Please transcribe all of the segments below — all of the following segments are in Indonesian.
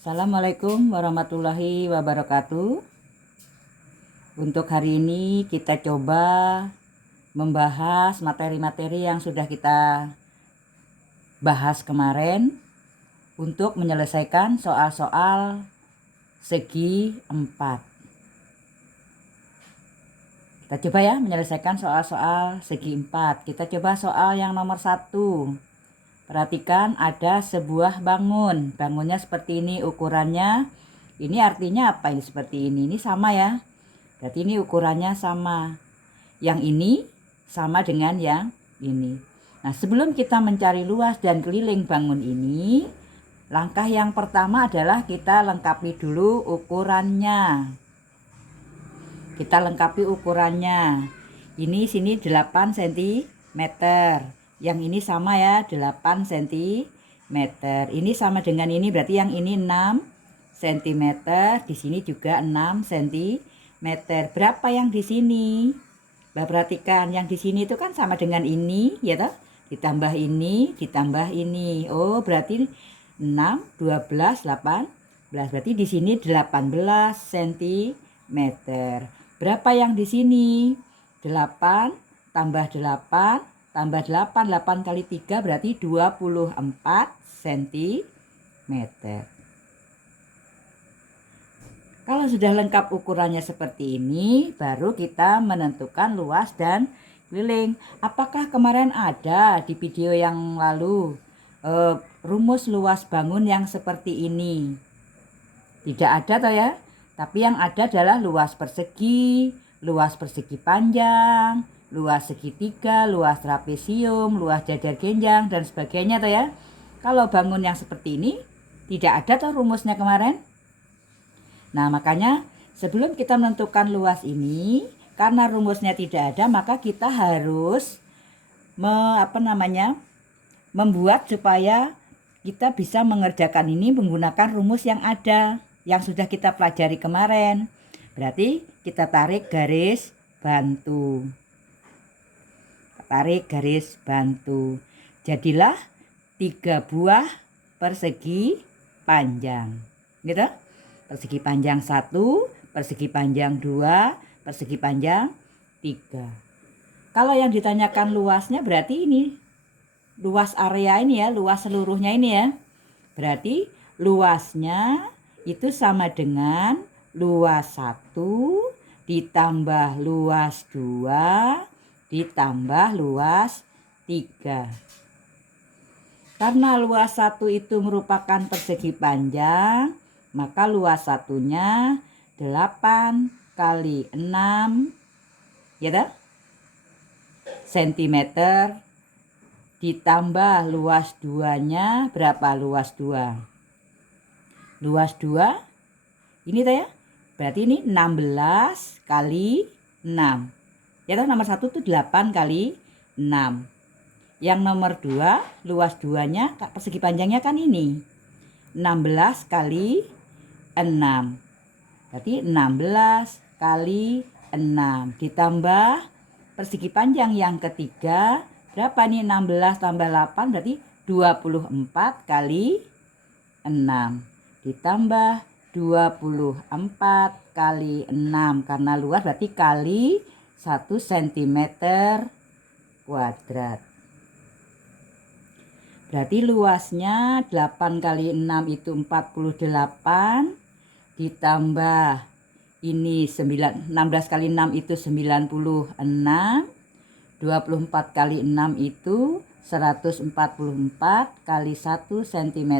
Assalamualaikum warahmatullahi wabarakatuh. Untuk hari ini kita coba membahas materi-materi yang sudah kita bahas kemarin untuk menyelesaikan soal-soal segi 4. Kita coba ya menyelesaikan soal-soal segi 4. Kita coba soal yang nomor 1. Perhatikan ada sebuah bangun. Bangunnya seperti ini ukurannya. Ini artinya apa ini seperti ini? Ini sama ya. Berarti ini ukurannya sama. Yang ini sama dengan yang ini. Nah, sebelum kita mencari luas dan keliling bangun ini, langkah yang pertama adalah kita lengkapi dulu ukurannya. Kita lengkapi ukurannya. Ini sini 8 cm. Yang ini sama ya, 8 cm. Ini sama dengan ini, berarti yang ini 6 cm. Di sini juga 6 cm. Berapa yang di sini? Mbak perhatikan, yang di sini itu kan sama dengan ini, ya toh? Ditambah ini, ditambah ini. Oh, berarti 6, 12, 18. Berarti di sini 18 cm. Berapa yang di sini? 8 tambah 8 tambah 8. 8 kali 3 berarti 24 cm. Kalau sudah lengkap ukurannya seperti ini, baru kita menentukan luas dan keliling. Apakah kemarin ada di video yang lalu rumus luas bangun yang seperti ini? Tidak ada toh ya? Tapi yang ada adalah luas persegi panjang, luas segitiga, luas trapesium, luas jajar genjang, dan sebagainya toh ya. Kalau bangun yang seperti ini, tidak ada toh rumusnya kemarin. Nah, makanya sebelum kita menentukan luas ini, karena rumusnya tidak ada, maka kita harus membuat supaya kita bisa mengerjakan ini menggunakan rumus yang ada, yang sudah kita pelajari kemarin. Berarti kita tarik garis bantu. Tarik garis bantu. Jadilah 3 buah persegi panjang. Gitu? Persegi panjang 1, persegi panjang 2, persegi panjang 3. Kalau yang ditanyakan luasnya berarti ini. Luas area ini ya, luas seluruhnya ini ya. Berarti luasnya itu sama dengan luas 1 ditambah luas 2 ditambah luas 3. Karena luas 1 itu merupakan persegi panjang, maka luas satunya 8 kali 6 ya toh? Sentimeter ditambah luas 2-nya berapa luas 2? Luas 2 ini toh ya. Berarti ini 16 kali 6. Ya toh, nomor 1 itu 8 kali 6. Yang nomor 2 luas 2-nya persegi panjangnya kan ini. 16 kali 6. Berarti 16 kali 6 ditambah persegi panjang yang ketiga. Berapa nih 16 tambah 8 berarti 24 kali 6 ditambah 24 kali 6 karena luas berarti kali 1 cm kuadrat. Berarti luasnya 8 kali 6 itu 48 ditambah ini 16 kali 6 itu 96, 24 kali 6 itu 144 kali 1 cm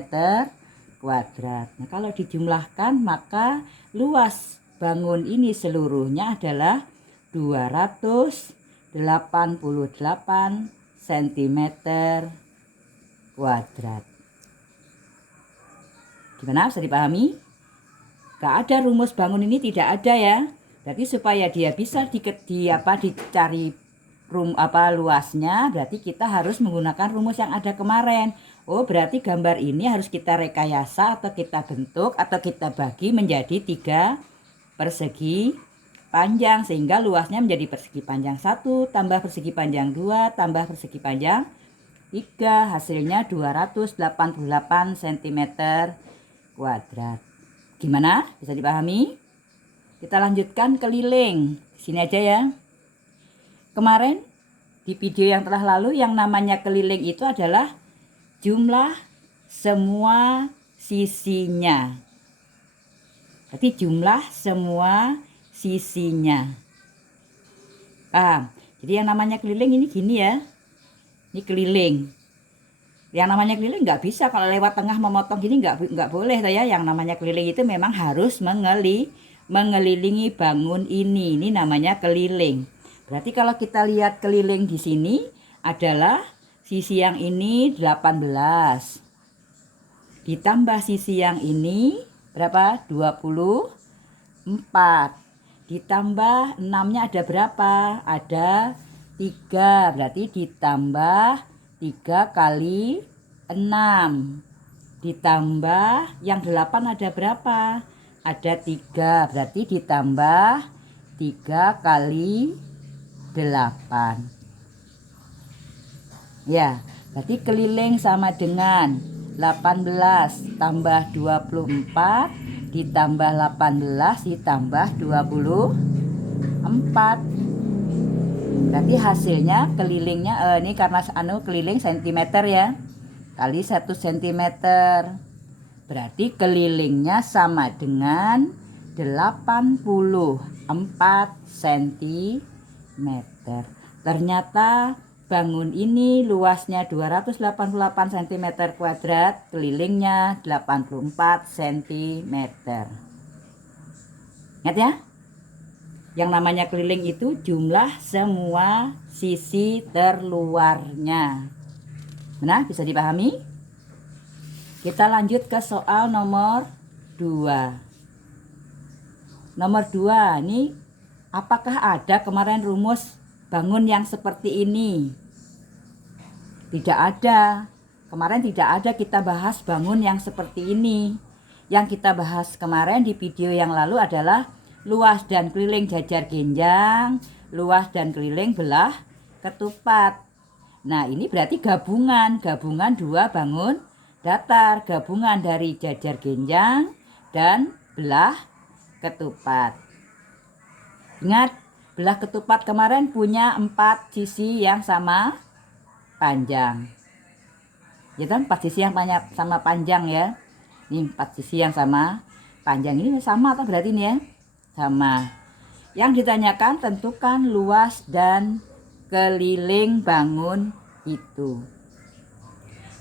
kuadrat. Nah, kalau dijumlahkan maka luas bangun ini seluruhnya adalah 288 cm kuadrat. Gimana, bisa dipahami? Gak ada rumus bangun ini, tidak ada ya. Jadi supaya dia bisa dicari luasnya, berarti kita harus menggunakan rumus yang ada kemarin. Oh, berarti gambar ini harus kita rekayasa atau kita bentuk atau kita bagi menjadi 3 persegi panjang sehingga luasnya menjadi persegi panjang 1 tambah persegi panjang 2 tambah persegi panjang 3, hasilnya 288 cm kuadrat. Gimana? Bisa dipahami? Kita lanjutkan keliling. Sini aja ya. Kemarin di video yang telah lalu yang namanya keliling itu adalah jumlah semua sisinya. Berarti jumlah semua sisinya. Jadi yang namanya keliling ini gini ya. Ini keliling. Yang namanya keliling nggak bisa kalau lewat tengah memotong gini nggak boleh ya. Yang namanya keliling itu memang harus mengelilingi bangun ini. Ini namanya keliling. Berarti kalau kita lihat keliling di sini adalah sisi yang ini 18. Ditambah sisi yang ini berapa? 24. Ditambah 6-nya ada berapa? Ada 3. Berarti ditambah 3 kali 6. Ditambah yang 8 ada berapa? Ada 3. Berarti ditambah 3 kali 8. Ya, berarti keliling sama dengan 18 tambah 24 ditambah 18 ditambah 24. Berarti hasilnya kelilingnya ini karena keliling cm ya. Kali 1 cm. Berarti kelilingnya sama dengan 84 cm. Ternyata bangun ini luasnya 288 cm kuadrat, kelilingnya 84 cm. Ingat ya? Yang namanya keliling itu jumlah semua sisi terluarnya. Benar? Bisa dipahami? Kita lanjut ke soal nomor 2. Nomor 2 ini apakah ada kemarin rumus bangun yang seperti ini? Tidak ada. Kemarin tidak ada kita bahas bangun yang seperti ini. Yang kita bahas kemarin di video yang lalu adalah luas dan keliling jajar genjang, luas dan keliling belah ketupat. Nah, ini berarti gabungan dua bangun datar, gabungan dari jajar genjang dan belah ketupat. Ingat, belah ketupat kemarin punya 4 sisi yang sama panjang. Ya kan, 4 sisi yang sama panjang ya. Ini 4 sisi yang sama panjang, ini sama atau berarti ini ya? Sama. Yang ditanyakan tentukan luas dan keliling bangun itu.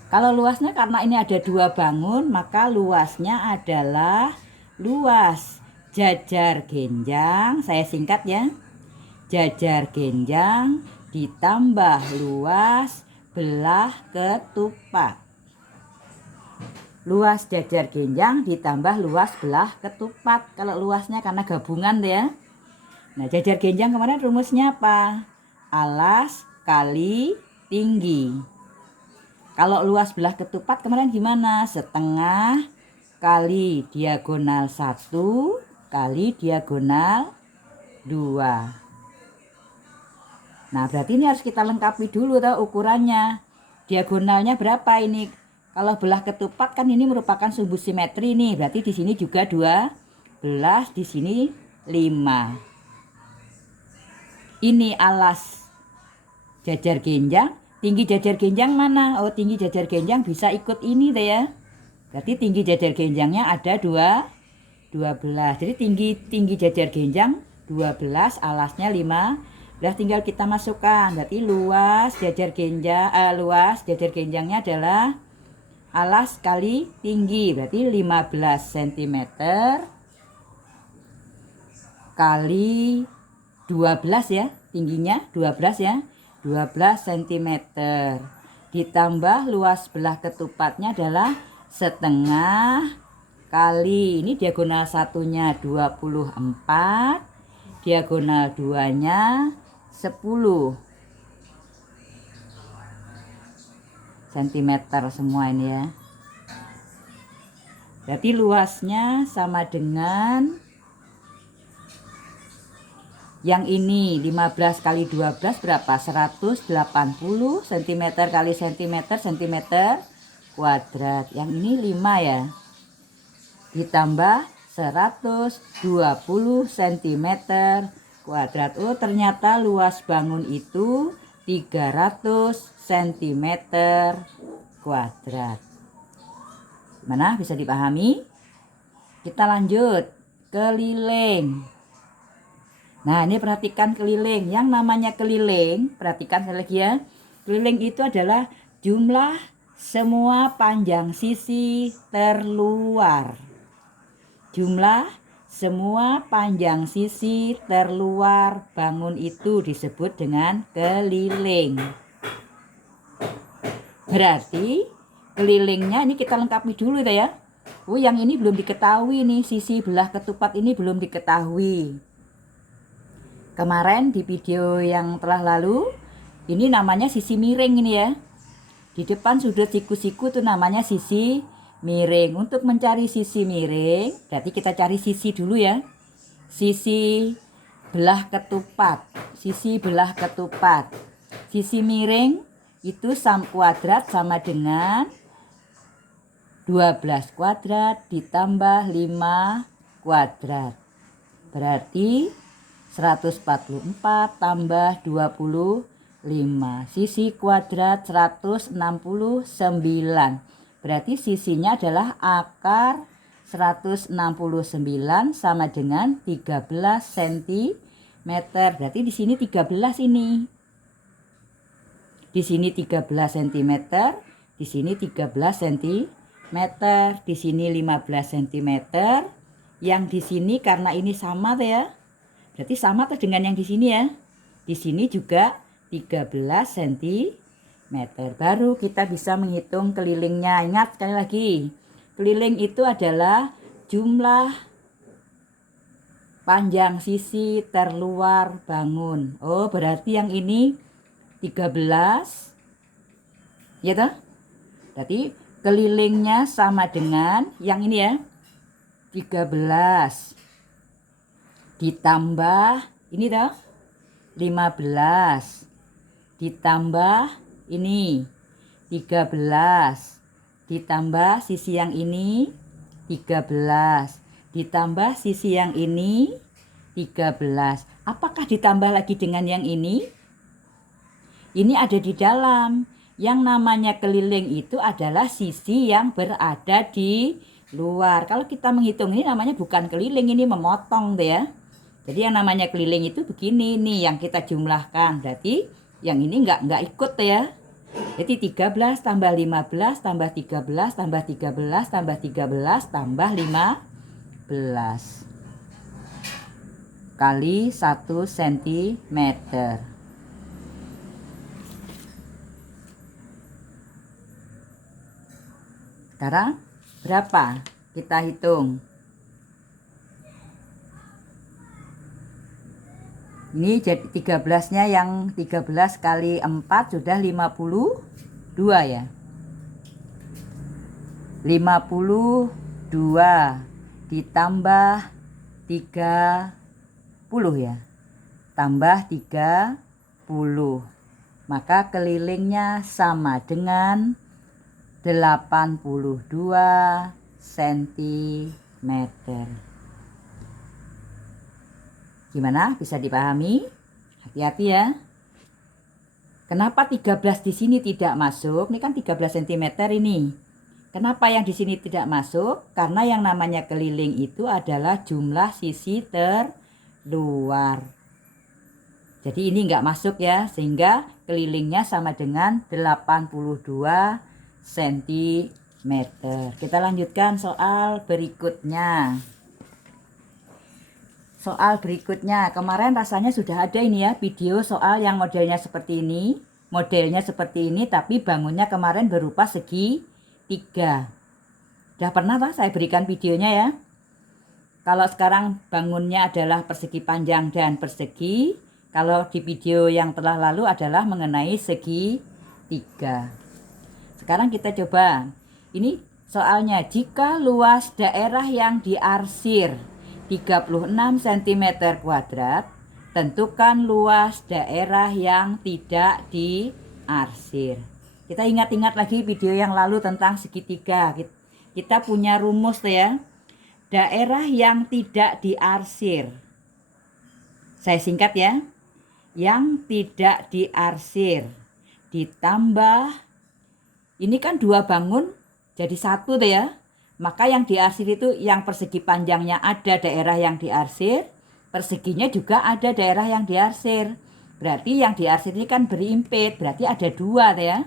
Kalau luasnya karena ini ada 2 bangun, maka luasnya adalah luas jajar genjang, saya singkat ya. Jajar genjang ditambah luas belah ketupat. Luas jajar genjang ditambah luas belah ketupat. Kalau luasnya karena gabungan ya. Nah, jajar genjang kemarin rumusnya apa? Alas kali tinggi. Kalau luas belah ketupat kemarin gimana? Setengah kali diagonal 1 kali diagonal 2. Nah, berarti ini harus kita lengkapi dulu tahu ukurannya. Diagonalnya berapa ini? Kalau belah ketupat kan ini merupakan sumbu simetri nih. Berarti di sini juga 12, di sini 5. Ini alas jajar genjang. Tinggi jajar genjang mana? Oh, tinggi jajar genjang bisa ikut ini deh ya. Berarti tinggi jajar genjangnya ada 12. Jadi tinggi jajar genjang 12, alasnya 5. Udah tinggal kita masukkan. Berarti luas jajar genjangnya adalah alas kali tinggi. Berarti 15 cm kali 12 ya. Tingginya 12 ya. 12 cm. Ditambah luas belah ketupatnya adalah setengah kali. Ini diagonal satunya 24. Diagonal 2-nya 10 cm semua ini ya. Berarti luasnya sama dengan yang ini 15 kali 12 berapa? 180 cm kali cm kuadrat. Yang ini 5 ya. ditambah 120 cm kuadrat. Oh, ternyata luas bangun itu 300 cm kuadrat. Mana bisa dipahami? Kita lanjut keliling. Nah, ini perhatikan keliling. Yang namanya keliling, perhatikan sekali lagi ya. Keliling itu adalah jumlah semua panjang sisi terluar. Jumlah semua panjang sisi terluar bangun itu disebut dengan keliling. Berarti kelilingnya ini kita lengkapi dulu ya. Oh, yang ini belum diketahui nih, sisi belah ketupat ini belum diketahui. Kemarin di video yang telah lalu, ini namanya sisi miring ini ya. Di depan sudut siku-siku itu namanya sisi miring. Untuk mencari sisi miring, berarti kita cari sisi dulu ya. Sisi belah ketupat. Sisi belah ketupat. Sisi miring itu kuadrat sama dengan 12 kuadrat ditambah 5 kuadrat. Berarti 144 tambah 25. Sisi kuadrat 169. Berarti sisinya adalah akar 169 sama dengan 13 cm. Berarti di sini 13 ini. Di sini 13 cm, di sini 13 cm, di sini 15 cm. Yang di sini karena ini sama tuh ya. Berarti sama tuh dengan yang di sini ya. Di sini juga 13 cm. Baru kita bisa menghitung kelilingnya. Ingat sekali lagi. Keliling itu adalah jumlah panjang sisi terluar bangun. Oh, berarti yang ini 13. Ya toh? Berarti kelilingnya sama dengan yang ini ya. 13 ditambah ini toh 15 ditambah ini 13 ditambah sisi yang ini 13 ditambah sisi yang ini 13. Apakah ditambah lagi dengan yang ini? Ini ada di dalam. Yang namanya keliling itu adalah sisi yang berada di luar. Kalau kita menghitung ini namanya bukan keliling, ini memotong deh ya. Jadi yang namanya keliling itu begini nih yang kita jumlahkan. Berarti yang ini enggak ikut ya. Jadi 13 tambah 15 tambah 13 tambah 13 tambah 13 tambah 15 kali 1 cm. Sekarang berapa? Kita hitung. Ini jadi 13-nya yang 13 kali 4 sudah 52 ya. 52 ditambah 30 ya. Tambah 30. Maka kelilingnya sama dengan 82 cm. Gimana? Bisa dipahami? Hati-hati ya. Kenapa 13 di sini tidak masuk? Ini kan 13 cm ini. Kenapa yang di sini tidak masuk? Karena yang namanya keliling itu adalah jumlah sisi terluar. Jadi ini enggak masuk ya, sehingga kelilingnya sama dengan 82 cm. Kita lanjutkan soal berikutnya. Soal berikutnya, kemarin rasanya sudah ada ini ya video soal yang modelnya seperti ini. Modelnya seperti ini tapi bangunnya kemarin berupa segi 3. Sudah pernah Pak saya berikan videonya ya. Kalau sekarang bangunnya adalah persegi panjang dan persegi. Kalau di video yang telah lalu adalah mengenai segi 3. Sekarang kita coba. Ini soalnya, jika luas daerah yang diarsir 36 cm kuadrat, tentukan luas daerah yang tidak diarsir. Kita ingat-ingat lagi video yang lalu tentang segitiga. Kita punya rumus tuh ya. daerah yang tidak diarsir. Saya singkat ya. Yang tidak diarsir ditambah, ini kan 2 bangun jadi 1 tuh ya. Maka yang diarsir itu yang persegi panjangnya ada daerah yang diarsir, perseginya juga ada daerah yang diarsir. Berarti yang diarsir ini kan berimpit, berarti ada 2 tuh ya.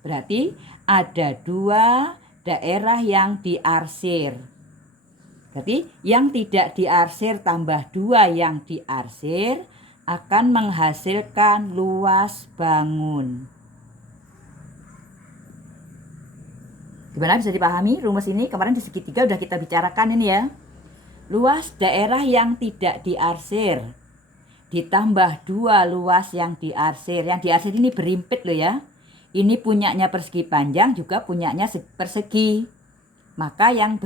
Berarti ada 2 daerah yang diarsir. Berarti yang tidak diarsir tambah 2 yang diarsir akan menghasilkan luas bangun. Gimana, bisa dipahami rumus ini? Kemarin di segitiga udah kita bicarakan ini ya. Luas daerah yang tidak diarsir ditambah 2 luas yang diarsir. Yang diarsir ini berimpit loh ya. Ini punyanya persegi panjang, juga punyanya persegi. Maka yang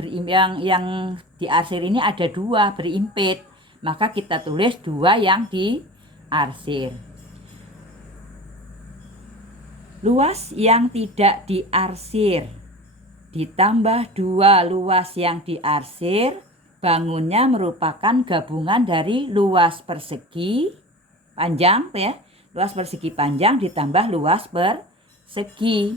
diarsir ini ada 2 berimpit. Maka kita tulis 2 yang diarsir. Luas yang tidak diarsir ditambah 2 luas yang diarsir, bangunnya merupakan gabungan dari luas persegi panjang ya. Luas persegi panjang ditambah luas persegi.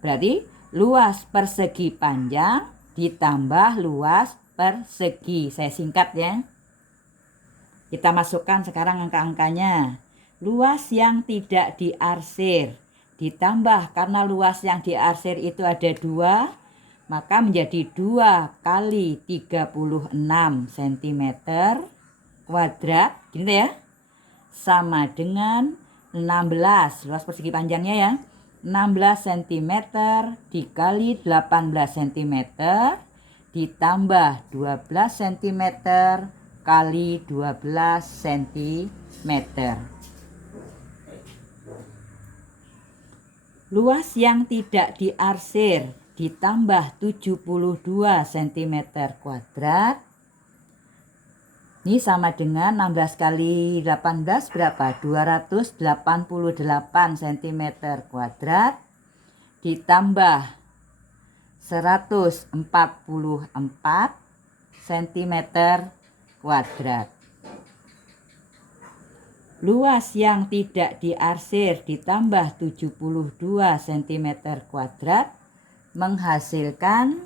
Berarti luas persegi panjang ditambah luas persegi. Saya singkat ya. Kita masukkan sekarang angka-angkanya. Luas yang tidak diarsir ditambah, karena luas yang diarsir itu ada 2, maka menjadi 2 kali 36 cm kuadrat. Gini ya. Sama dengan 16. Luas persegi panjangnya ya. 16 cm dikali 18 cm ditambah 12 cm kali 12 cm. Luas yang tidak diarsir ditambah 72 cm kuadrat. Ini sama dengan 16 kali 18 berapa? 288 cm kuadrat ditambah 144 cm kuadrat. Luas yang tidak diarsir ditambah 72 cm kuadrat menghasilkan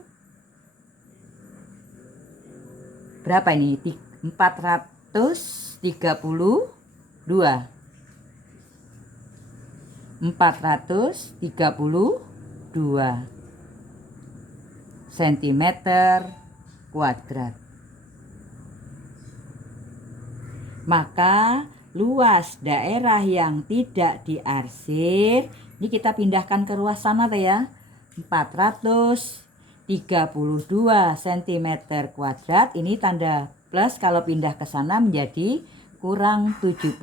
berapa ini? 432 cm kuadrat. Maka luas daerah yang tidak diarsir, ini kita pindahkan ke ruas sana tuh ya, 432 cm kuadrat. Ini tanda plus, kalau pindah ke sana menjadi kurang 72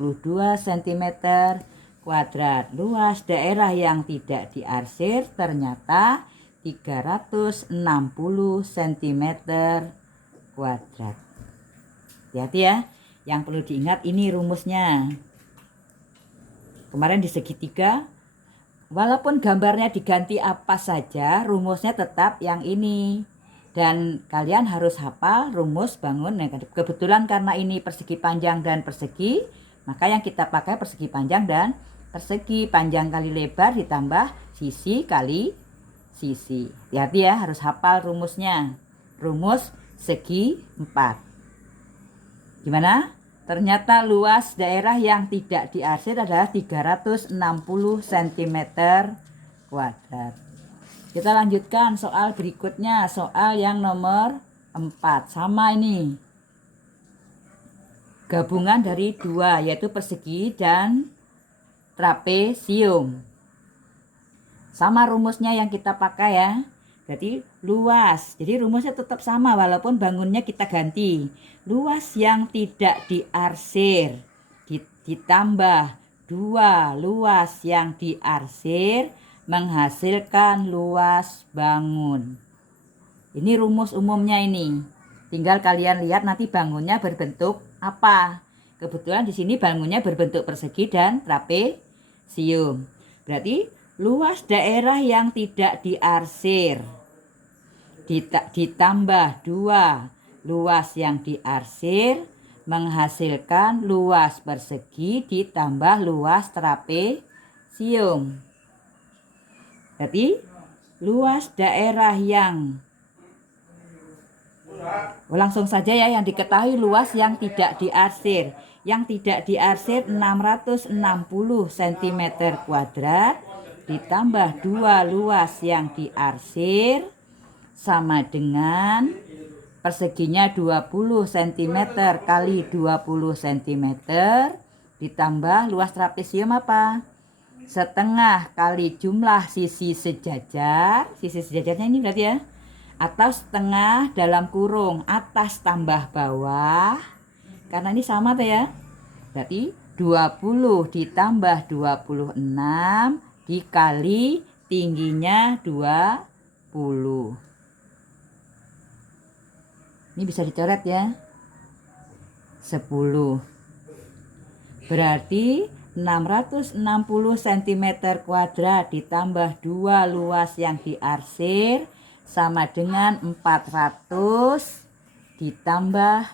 cm kuadrat. Luas daerah yang tidak diarsir ternyata 360 cm kuadrat. Hati-hati ya. Yang perlu diingat ini rumusnya. Kemarin di segitiga, walaupun gambarnya diganti apa saja, rumusnya tetap yang ini. Dan kalian harus hafal rumus bangun. Nah, kebetulan karena ini persegi panjang dan persegi, maka yang kita pakai persegi panjang dan persegi. Panjang kali lebar ditambah sisi kali sisi. Hati-hati ya, harus hafal rumusnya. Rumus segi 4. Gimana? Ternyata luas daerah yang tidak diarsir adalah 360 cm kuadrat. Kita lanjutkan soal berikutnya, soal yang nomor 4. Sama ini. Gabungan dari 2, yaitu persegi dan trapesium. Sama rumusnya yang kita pakai ya. Jadi luas, jadi rumusnya tetap sama walaupun bangunnya kita ganti. Luas yang tidak diarsir ditambah 2 luas yang diarsir menghasilkan luas bangun. Ini rumus umumnya ini. Tinggal kalian lihat nanti bangunnya berbentuk apa. Kebetulan di sini bangunnya berbentuk persegi dan trapesium. Berarti luas daerah yang tidak diarsir ditambah 2 luas yang diarsir menghasilkan luas persegi ditambah luas trapesium. Jadi luas daerah yang langsung saja ya, yang diketahui luas yang tidak diarsir. Yang tidak diarsir 660 cm kuadrat ditambah 2 luas yang diarsir sama dengan perseginya 20 cm kali 20 cm ditambah luas trapesium apa? Setengah kali jumlah sisi sejajar. Sisi sejajarnya ini berarti ya, atau setengah dalam kurung atas tambah bawah, karena ini sama tuh ya. Berarti 20 ditambah 26 dikali tingginya 20. Ini bisa dicoret ya. 10. Berarti 660 cm kuadrat ditambah 2 luas yang diarsir sama dengan 400 ditambah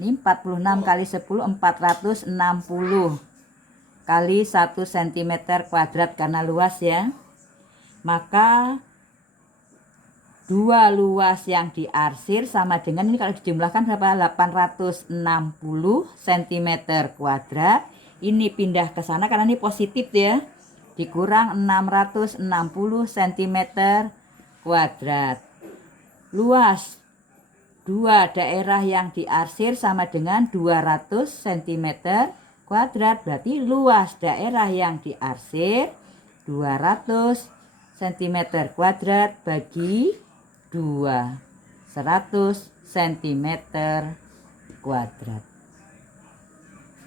ini 46 kali 10 460 kali 1 cm kuadrat karena luas ya. Maka 2 luas yang diarsir sama dengan ini kalau dijumlahkan berapa? 860 cm kuadrat. Ini pindah ke sana karena ini positif ya. Dikurang 660 cm kuadrat. Luas 2 daerah yang diarsir sama dengan 200 cm kuadrat. Berarti luas daerah yang diarsir 200 cm kuadrat bagi 2, 100 cm kuadrat.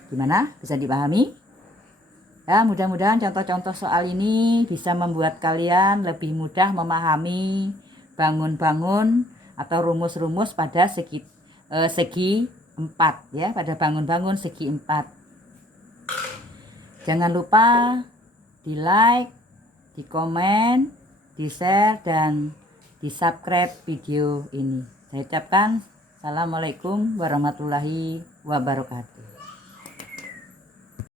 Gimana? Bisa dipahami? Ya, mudah-mudahan contoh-contoh soal ini bisa membuat kalian lebih mudah memahami bangun-bangun atau rumus-rumus pada segi 4 ya, pada bangun-bangun segi 4. Jangan lupa di like, di komen, di share dan di subscribe video ini. Saya ucapkan assalamualaikum warahmatullahi wabarakatuh.